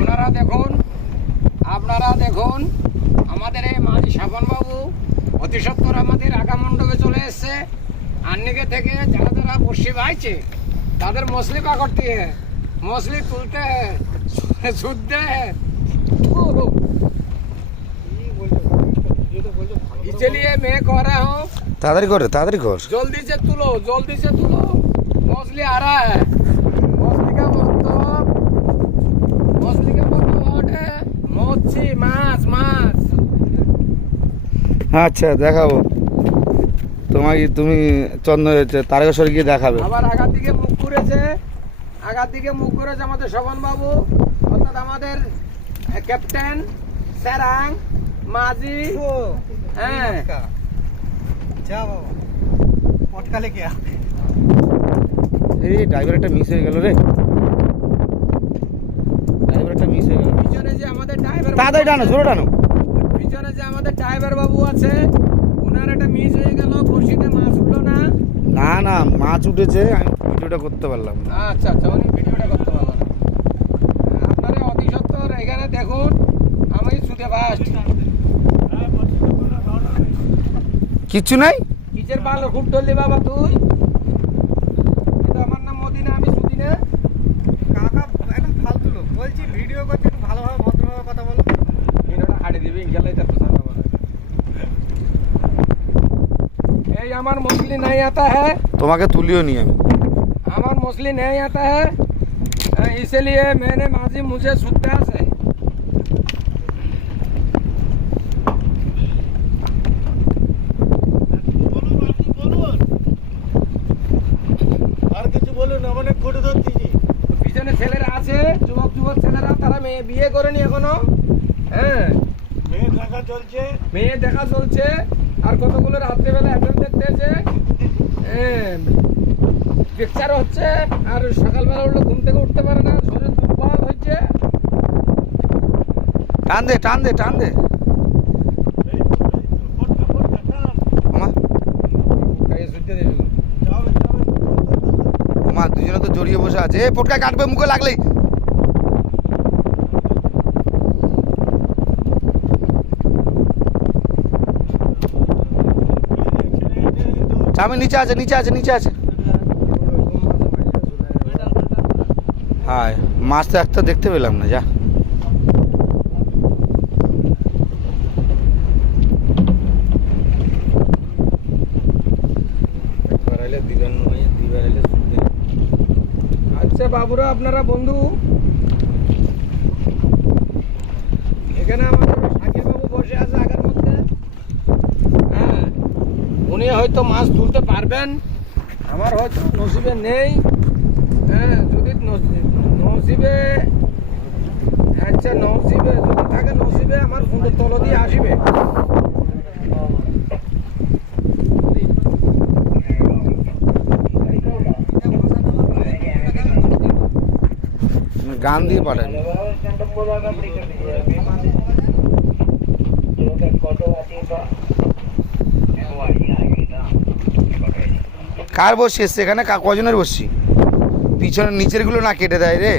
আপনারা দেখুন আমাদের এই মাঝি স্বপন বাবু অতি সত্বর আমাদের আগা মণ্ডপে চলে এসছে। আন্নিকে থেকে যারা যারা বসে বাইছে তাদের মছলি পাকড়তে হ্যাঁ, মছলি তুলতে হ্যাঁ, শুদ্ধ হ্যাঁ। इसलिए मैं कह रहा हूँ ताड़ाताड़ी कर जल्दी से तुलो मछली आ रहा है। मछली का मतलब है मच्छी माछ माछ। আচ্ছা দেখাবো তোমাকে, তুমি তারকেশ্বরে গিয়ে দেখাবে। আবার আগার দিকে মুখ করেছে আমাদের স্বপন বাবু, অর্থাৎ আমাদের ক্যাপ্টেন স্যারাং মাঝি। হ্যাঁ এই ড্রাইভারটা মিস হয়ে গেল রে, পিছনে যে আমাদের ড্রাইভার তাড়াতাড়ি টানো, জোরে টানো। পিছনে যে আমাদের ড্রাইভার বাবু আছে ওনার একটা মিস হয়ে গেল, বড়শিতে মাছ উঠলো না। না মাছ উঠেছে, আমি ভিডিওটা করতে পারলাম না। আচ্ছা উনি ভিডিওটা করতে পারলাম না। আপনারা অতি সত্বর এখানে দেখুন, আমি সুদে ফাস্ট কিচ্ছু নাই। কিসের ভালো খুব ধরলি বাবা তুই? কিন্তু আমার নাম মদিনা, আমি সুদিনা। কাকা একদম ফালতু লোক, বলছি ভিডিও করতে একটু ভালোভাবে ভদ্রভাবে কথা বলো। ভিডিওটা হাড়ি দিবি ইনশাআল্লাহ, এটা প্রচার হবে। এই আমার মছলি নাই आता है, তোমাকে তুলিও নি আমি। আমার मछली नहीं आता है, इसलिए मैंने माजी मुझे सुद्दास है। আর কিছু বলুন, অনেক ফটো ধরতেছি। পিছনে ছেলেরা আছে, যুবক ছেলেরা, তারা মেয়ে বিয়ে করেনি এখনো। হ্যাঁ মেয়ে দেখা চলছে, আর কতগুলো রাত্রেবেলা অ্যাটেন্ড দেখতে আছে। পিকচার হচ্ছে, আর সকালবেলা উঠলে ঘুম থেকে উঠতে পারে না, শরীর দুর্বল হচ্ছে। টান দে আমার দুজনে তো জড়িয়ে বসে আছে। এ পটকা কাটবে মুখে লাগলেই। আমি নিচে আছে। হ্যাঁ মাছ তো একটা দেখতে পেলাম না। যা আচ্ছা বাবুরা, আপনারা বন্ধু, এখানে আমাদের শাকির বাবু বসে আছে আগের মধ্যে। হ্যাঁ উনি হয়তো মাছ তুলতে পারবেন, আমার হয়তো নসিবে নেই। হ্যাঁ যদি নসিবে যদি থাকে, নসিবে আমার ফোনের তল দিয়ে আসবে। গান দিয়ে পাঠান। কার বসছি এসছে এখানে? কজনের বসছি? পিছনের নিচের গুলো না কেটে দেয় রে।